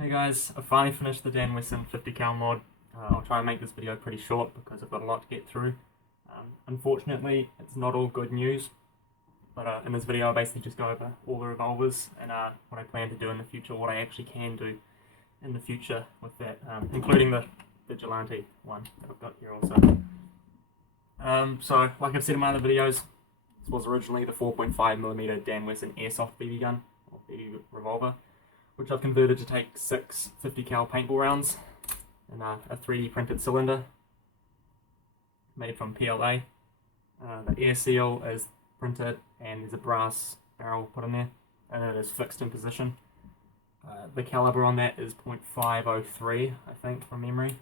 Hey guys, I finally finished the Dan Wesson 50 cal mod. I'll try and make this video pretty short because I've got a lot to get through. Unfortunately, it's not all good news, but in this video I'll basically just go over all the revolvers and what I plan to do in the future, what I actually can do in the future with that, including the Vigilante one that I've got here also. So, like I've said in my other videos, this was originally the 4.5mm Dan Wesson airsoft BB gun, or BB revolver, which I've converted to take 6 50 cal paintball rounds in a 3D printed cylinder made from PLA. The air seal is printed and there's a brass barrel put in there and it is fixed in position. The caliber on that is .503, I think, from memory.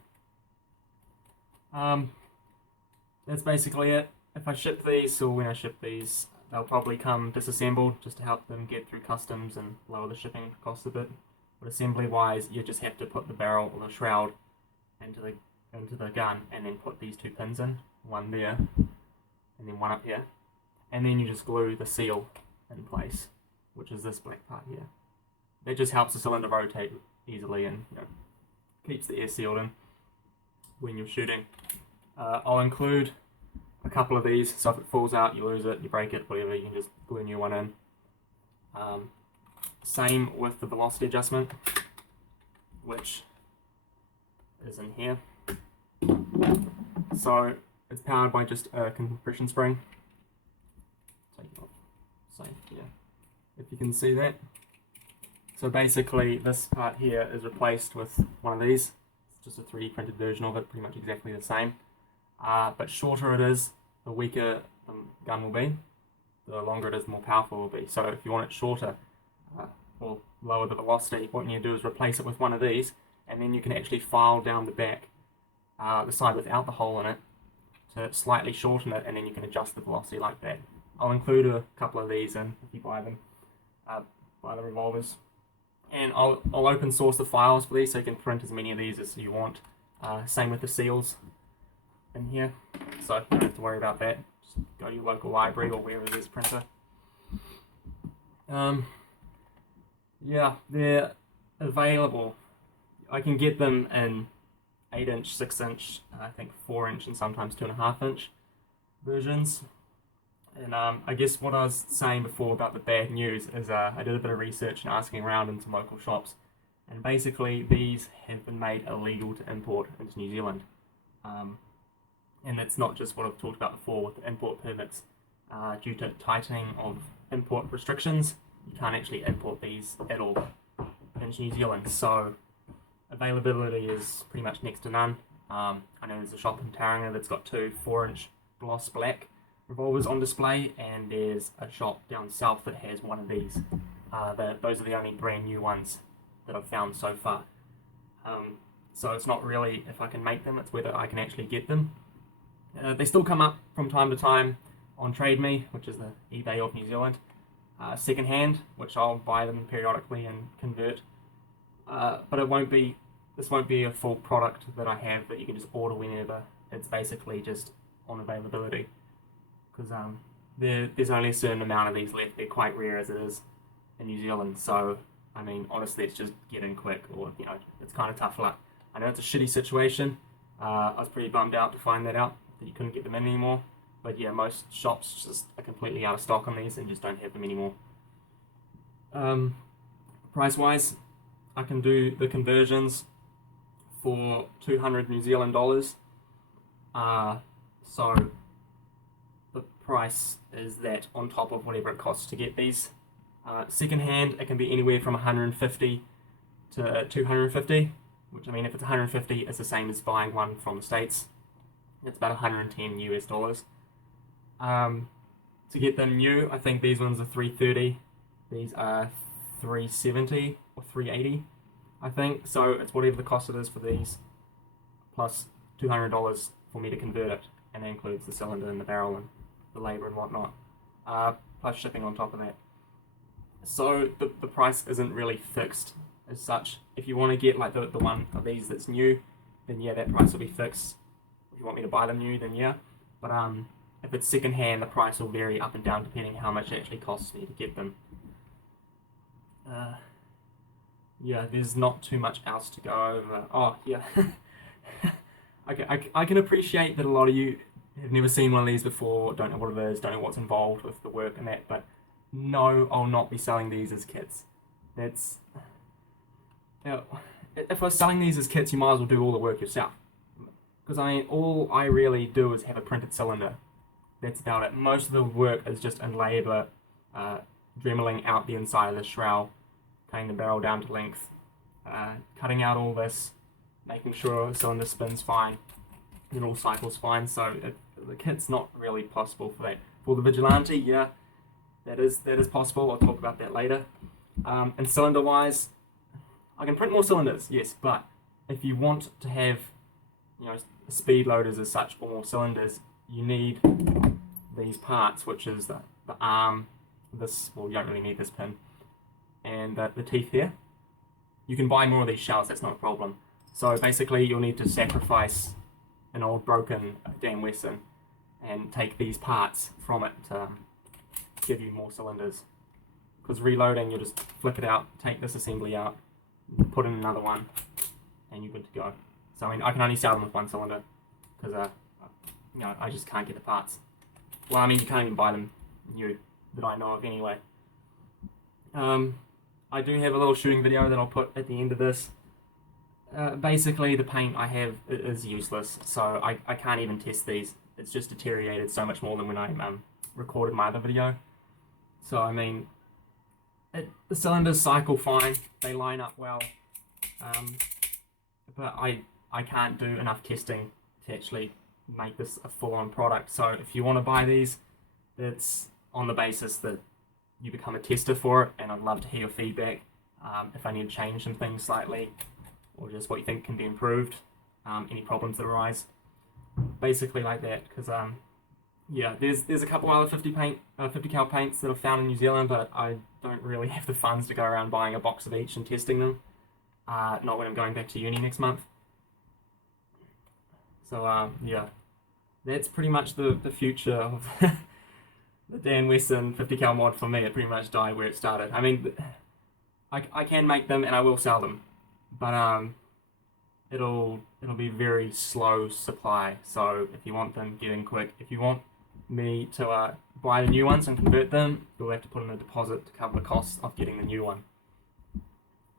That's basically it. If I ship these, or when I ship these, they'll probably come disassembled just to help them get through customs and lower the shipping cost a bit. But assembly wise, you just have to put the barrel or the shroud into the gun and then put these 2 pins in, one there and then one up here, and then you just glue the seal in place, which is this black part here. That just helps the cylinder rotate easily and keeps the air sealed in when you're shooting. I'll include a couple of these, so if it falls out, you lose it, you break it, whatever, you can just glue a new one in. Same with the velocity adjustment, which is in here. So it's powered by just a compression spring. Take it off. So yeah, if you can see that. So basically this part here is replaced with one of these. It's just a 3D printed version of it, pretty much exactly the same. But shorter it is, the weaker the gun will be. The longer it is, the more powerful it will be. So if you want it shorter or lower the velocity, what you need to do is replace it with one of these, and then you can actually file down the back, the side without the hole in it, to slightly shorten it, and then you can adjust the velocity like that. I'll include a couple of these in if you buy them, buy the revolvers. And I'll open source the files for these so you can print as many of these as you want. Same with the seals in here, so you don't have to worry about that. Just go to your local library or wherever there's a printer. Yeah, they're available. I can get them in 8-inch, 6-inch, I think 4-inch, and sometimes 2.5-inch versions. And I guess what I was saying before about the bad news is I did a bit of research and asking around in some local shops, and basically these have been made illegal to import into New Zealand. And it's not just what I've talked about before with the import permits. Due to tightening of import restrictions, you can't actually import these at all into New Zealand. So availability is pretty much next to none. I know there's a shop in Tauranga that's got 2 4-inch gloss black revolvers on display, and there's a shop down south that has one of these. Those are the only brand new ones that I've found so far. So it's not really if I can make them, it's whether I can actually get them. They still come up from time to time on Trade Me, which is the eBay of New Zealand. Secondhand, which I'll buy them periodically and convert. But this won't be a full product that I have that you can just order whenever. It's basically just on availability. Because there's only a certain amount of these left. They're quite rare as it is in New Zealand. So, I mean, honestly, it's just get in quick, or, it's kind of tough luck. I know it's a shitty situation. I was pretty bummed out to find that out, that you couldn't get them in anymore. But yeah, most shops just are completely out of stock on these and just don't have them anymore. Price-wise, I can do the conversions for 200 New Zealand dollars. So the price is that on top of whatever it costs to get these. Second-hand, it can be anywhere from 150 to 250. Which, I mean, if it's 150, it's the same as buying one from the States. It's about 110 US dollars. To get them new, I think these ones are 330. These are 370 or 380, I think. So it's whatever the cost it is for these, plus $200 for me to convert it, and that includes the cylinder and the barrel and the labor and whatnot, plus shipping on top of that. So the price isn't really fixed as such. If you want to get like the one of these that's new, then yeah, that price will be fixed. If you want me to buy them new, then yeah. But if it's second hand, the price will vary up and down depending how much it actually costs me to get them. yeah, there's not too much else to go over. Oh, yeah. Okay, I can appreciate that a lot of you have never seen one of these before, don't know what it is, don't know what's involved with the work and that, but no, I'll not be selling these as kits. That's... You know, if I was selling these as kits, you might as well do all the work yourself. Because, I mean, all I really do is have a printed cylinder. That's about it. Most of the work is just in labour, dremeling out the inside of the shroud, cutting the barrel down to length, cutting out all this, making sure the cylinder spins fine, it all cycles fine, so the kit's not really possible for that. For the Vigilante, yeah, that is possible. I'll talk about that later. And cylinder-wise, I can print more cylinders, yes, but if you want to have, you know, speed loaders as such, or more cylinders, you need these parts, which is the arm, this, well, you don't really need this pin, and the teeth here. You can buy more of these shells, that's not a problem. So basically you'll need to sacrifice an old broken Dan Wesson and take these parts from it to give you more cylinders. Because reloading, you'll just flick it out, take this assembly out, put in another one, and you're good to go. So I mean, I can only sell them with one cylinder, because you know, I just can't get the parts. Well, I mean, you can't even buy them new, that I know of anyway. I do have a little shooting video that I'll put at the end of this. Basically, the paint I have is useless, so I can't even test these. It's just deteriorated so much more than when I recorded my other video. So, I mean, the cylinders cycle fine, they line up well, but I can't do enough testing to actually make this a full-on product. So if you want to buy these, it's on the basis that you become a tester for it, and I'd love to hear your feedback, if I need to change some things slightly, or just what you think can be improved, any problems that arise, basically like that. Because yeah, there's a couple other 50 cal paints that I've found in New Zealand, but I don't really have the funds to go around buying a box of each and testing them. Not when I'm going back to uni next month. So yeah, that's pretty much the future of the Dan Wesson 50 cal mod for me. It pretty much died where it started. I mean, I can make them and I will sell them, but it'll be very slow supply. So if you want them, get in quick. If you want me to buy the new ones and convert them, you'll have to put in a deposit to cover the cost of getting the new one,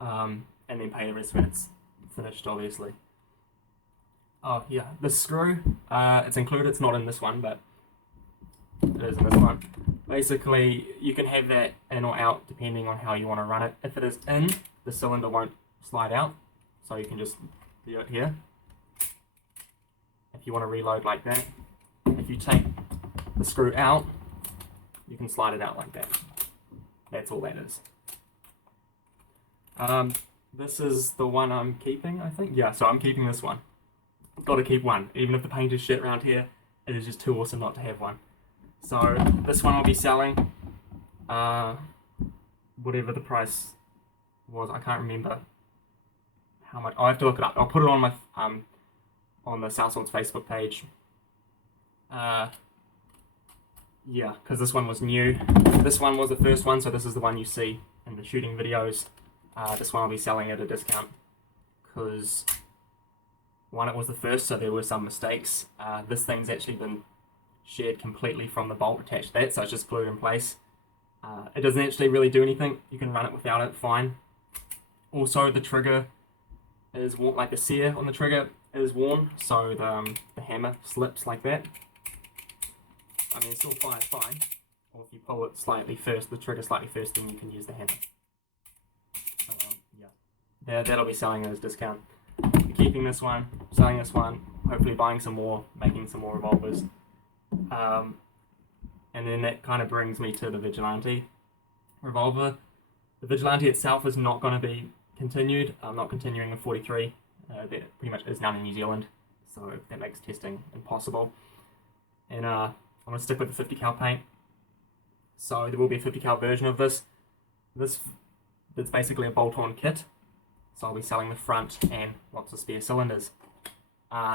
and then pay the rest when it's finished, obviously. Oh yeah, the screw, it's included. It's not in this one, but it is in this one. Basically, you can have that in or out depending on how you want to run it. If it is in, the cylinder won't slide out, so you can just do it here. If you want to reload like that, if you take the screw out, you can slide it out like that. That's all that is. This is the one I'm keeping, I think. Yeah, so I'm keeping this one. Got to keep one, even if the paint is shit around here. It is just too awesome not to have one. So this one I'll be selling, whatever the price was. I can't remember how much. I have to look it up. I'll put it on my on the South Swords Facebook page. Yeah, because this one was new. This one was the first one, so this is the one you see in the shooting videos. This one I'll be selling at a discount because one, it was the first, so there were some mistakes. This thing's actually been shared completely from the bolt attached to that, so it's just glued in place. It doesn't actually really do anything. You can run it without it, fine. Also, the trigger is worn, like the sear on the trigger is worn, so the hammer slips like that. I mean, it still fires fine. Or if you pull it slightly first, the trigger slightly first, then you can use the hammer. Yeah, that'll be selling as discount. Keeping this one, selling this one, hopefully buying some more, making some more revolvers. And then that kind of brings me to the Vigilante revolver. The Vigilante itself is not going to be continued. I'm not continuing a 43. That pretty much is none in New Zealand, so that makes testing impossible. And I'm going to stick with the 50 cal paint. So there will be a 50 cal version of this. It's basically a bolt-on kit. So I'll be selling the front and lots of spare cylinders.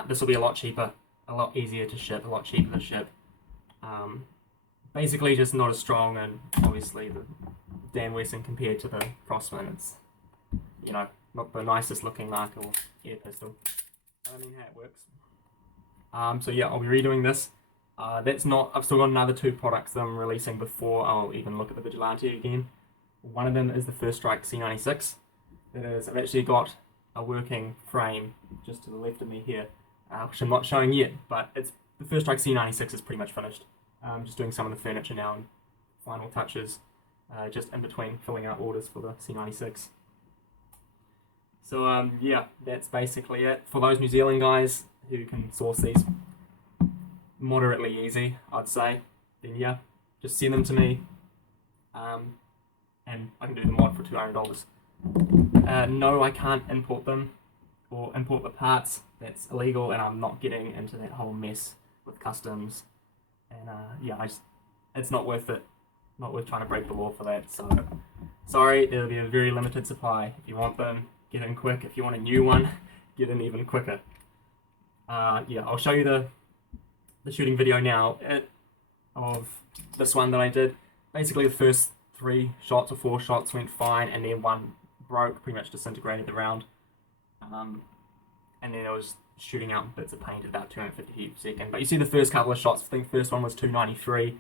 This will be a lot cheaper, a lot easier to ship, a lot cheaper to ship. Basically just not as strong, and obviously the Dan Wesson compared to the Crossman, you know, not the nicest looking marker or air pistol. I mean how it works. So yeah, I'll be redoing this. That's not, I've still got another 2 products that I'm releasing before I'll even look at the Vigilante again. One of them is the first Strike C96. That is, I've actually got a working frame just to the left of me here, which I'm not showing yet, but it's the first Strike C96 is pretty much finished. I'm just doing some of the furniture now and final touches, just in between filling out orders for the C96. So yeah, that's basically it. For those New Zealand guys who can source these moderately easy, I'd say, then yeah, just send them to me, and I can do the mod for $200. No, I can't import them or import the parts. That's illegal, and I'm not getting into that whole mess with customs. And yeah, it's not worth it. Not worth trying to break the law for that. So sorry, there'll be a very limited supply. If you want them, get in quick. If you want a new one, get in even quicker. Yeah, I'll show you the shooting video now of this one that I did. Basically, the first 3 shots or 4 shots went fine, and then one broke, pretty much disintegrated the round. And then I was shooting out bits of paint at about 250 feet per second. But you see the first couple of shots, I think the first one was 293,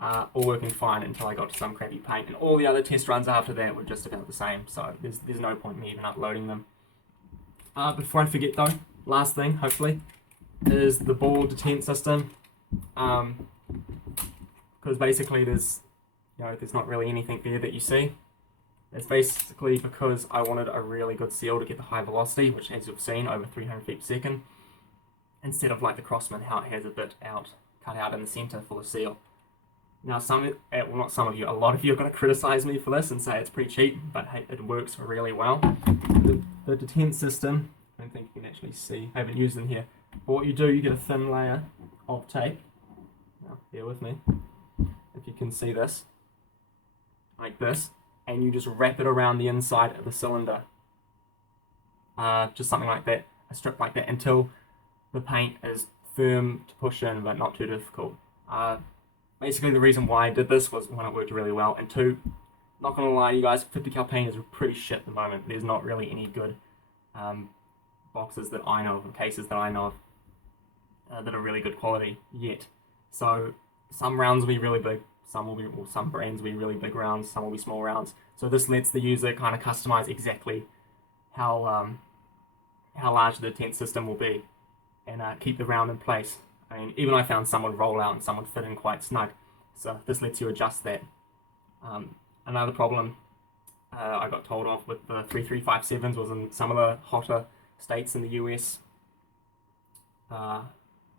all working fine until I got to some crappy paint. And all the other test runs after that were just about the same, so there's no point in me even uploading them. Before I forget though, last thing, hopefully, is the ball detent system. Because basically there's not really anything there that you see. It's basically because I wanted a really good seal to get the high velocity, which as you've seen, over 300 feet per second, instead of like the Crossman, how it has a bit cut out in the center for the seal. Now not some of you, a lot of you are going to criticize me for this and say it's pretty cheap, but hey, it works really well. The detent system, I don't think you can actually see, I haven't used them here, but what you do, you get a thin layer of tape. Now, bear with me, if you can see this, like this, and you just wrap it around the inside of the cylinder. Just something like that, a strip like that, until the paint is firm to push in, but not too difficult. Basically the reason why I did this was, one, it worked really well, and 2, not gonna lie to you guys, 50 cal paint is pretty shit at the moment. There's not really any good boxes that I know of, and cases that I know of, that are really good quality yet. So some rounds will be really big, some brands will be really big rounds, some will be small rounds. So this lets the user kind of customize exactly how large the tent system will be, and keep the round in place. I mean, even I found some would roll out and some would fit in quite snug. So this lets you adjust that. Another problem I got told off with the 3357s was in some of the hotter states in the US.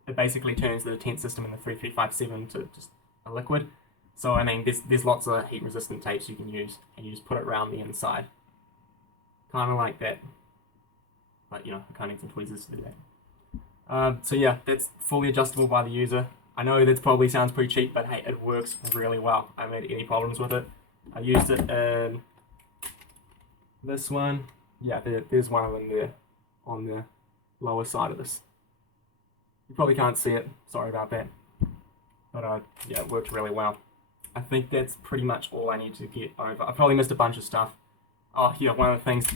It basically turns the tent system in the 3357 to just a liquid. So I mean, there's lots of heat resistant tapes you can use, and you just put it around the inside, kind of like that. But you know, I can't need some tweezers to do that. So yeah, that's fully adjustable by the user. I know that probably sounds pretty cheap, but hey, it works really well. I haven't had any problems with it. I used it in this one. Yeah, there's one of them there on the lower side of this. You probably can't see it, sorry about that. But yeah, it worked really well. I think that's pretty much all I need to get over. I probably missed a bunch of stuff. Oh yeah, one of the things,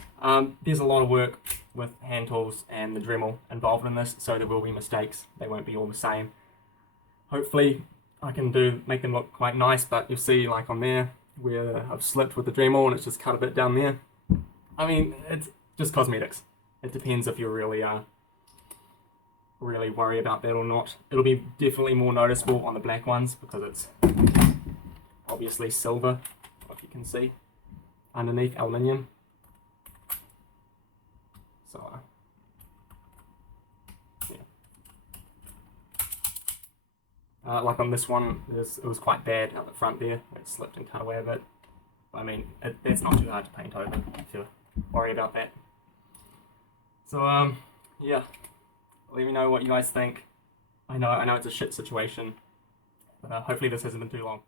there's a lot of work with hand tools and the Dremel involved in this, so there will be mistakes. They won't be all the same. Hopefully I can make them look quite nice, but you'll see like on there where I've slipped with the Dremel and it's just cut a bit down there. I mean, it's just cosmetics. It depends if you're really worry about that or not. It'll be definitely more noticeable on the black ones because it's obviously silver, if you can see, underneath aluminium. So yeah. Like on this one, it was quite bad at the front there. It slipped and cut away a bit. I mean, it's not too hard to paint over if you worry about that. So yeah. Let me know what you guys think. I know it's a shit situation, but hopefully this hasn't been too long.